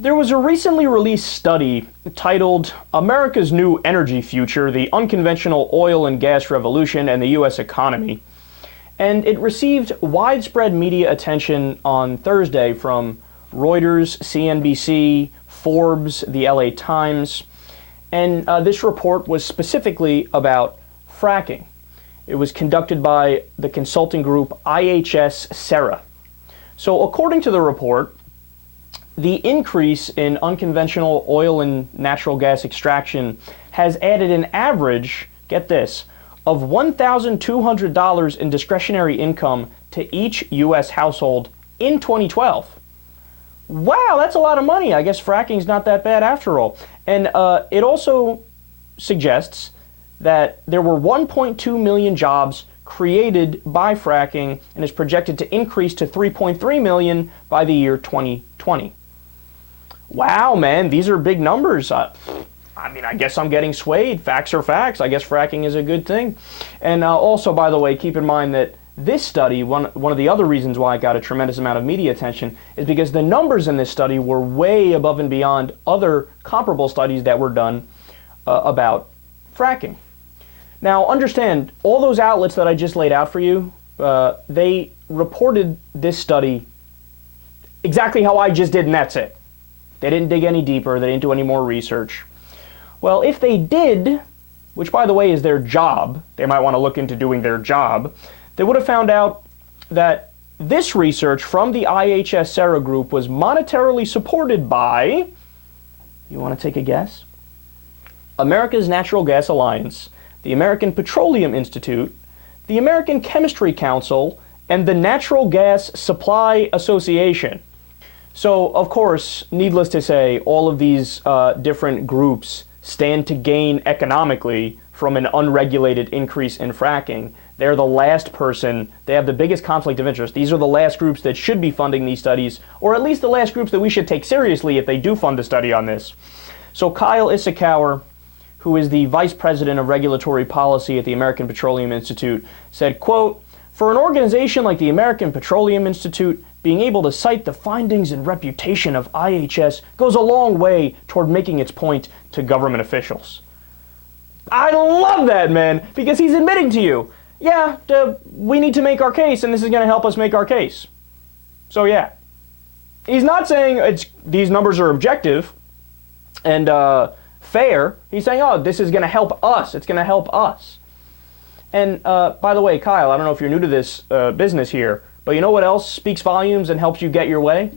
There was a recently released study titled America's New Energy Future, the Unconventional Oil and Gas Revolution and the U.S. Economy. And it received widespread media attention on Thursday from Reuters, CNBC, Forbes, the LA Times. And this report was specifically about fracking. It was conducted by the consulting group IHS-CERA. So according to the report, the increase in unconventional oil and natural gas extraction has added an average, get this, of $1,200 in discretionary income to each U.S. household in 2012. Wow, that's a lot of money. I guess fracking's not that bad after all. And it also suggests that there were 1.2 million jobs created by fracking and is projected to increase to 3.3 million by the year 2020. Wow, man, these are big numbers. I guess I'm getting swayed. Facts are facts. I guess fracking is a good thing. And also, by the way, keep in mind that this study, one of the other reasons why it got a tremendous amount of media attention is because the numbers in this study were way above and beyond other comparable studies that were done about fracking. Now, understand, all those outlets that I just laid out for you, they reported this study exactly how I just did, and that's it. They didn't dig any deeper. They didn't do any more research. Well, if they did, which by the way is their job, they might want to look into doing their job, they would have found out that this research from the IHS-CERA group was monetarily supported by, you want to take a guess? America's Natural Gas Alliance, the American Petroleum Institute, the American Chemistry Council, and the Natural Gas Supply Association. So, of course, needless to say, all of these different groups stand to gain economically from an unregulated increase in fracking. They're the last person, they have the biggest conflict of interest. These are the last groups that should be funding these studies, or at least the last groups that we should take seriously if they do fund a study on this. So Kyle Issachauer, who is the Vice President of Regulatory Policy at the American Petroleum Institute, said, quote, "For an organization like the American Petroleum Institute, being able to cite the findings and reputation of IHS goes a long way toward making its point to government officials." I love that, man, because he's admitting to you, yeah, we need to make our case, and this is going to help us make our case. So yeah, he's not saying these numbers are objective and fair. He's saying, oh, this is going to help us. It's going to help us. And by the way, Kyle, I don't know if you're new to this business here, but you know what else speaks volumes and helps you get your way?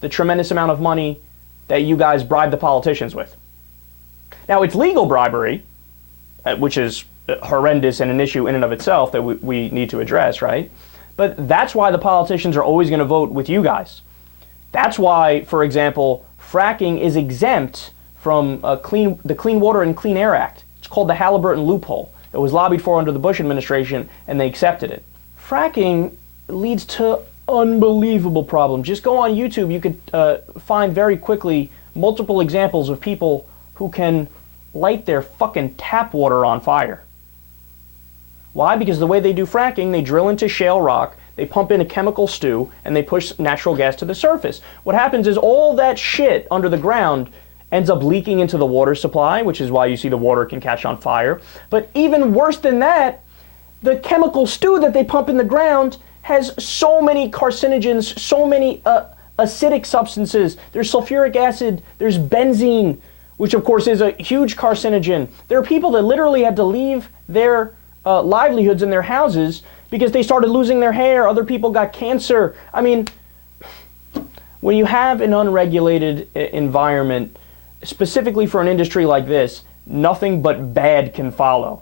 The tremendous amount of money that you guys bribe the politicians with. Now, it's legal bribery, which is horrendous and an issue in and of itself that we need to address, right? But that's why the politicians are always going to vote with you guys. That's why, for example, fracking is exempt from the Clean Water and Clean Air Act. It's called the Halliburton loophole. It was lobbied for under the Bush administration, and they accepted it. Fracking leads to unbelievable problems. Just go on YouTube. You could find very quickly multiple examples of people who can light their fucking tap water on fire. Why? Because the way they do fracking, they drill into shale rock, they pump in a chemical stew, and they push natural gas to the surface. What happens is all that shit under the ground ends up leaking into the water supply, which is why you see the water can catch on fire. But even worse than that, the chemical stew that they pump in the ground has so many carcinogens, so many acidic substances. There's sulfuric acid, there's benzene, which of course is a huge carcinogen. There are people that literally had to leave their livelihoods in their houses because they started losing their hair. Other people got cancer. I mean, when you have an unregulated environment, specifically for an industry like this, nothing but bad can follow.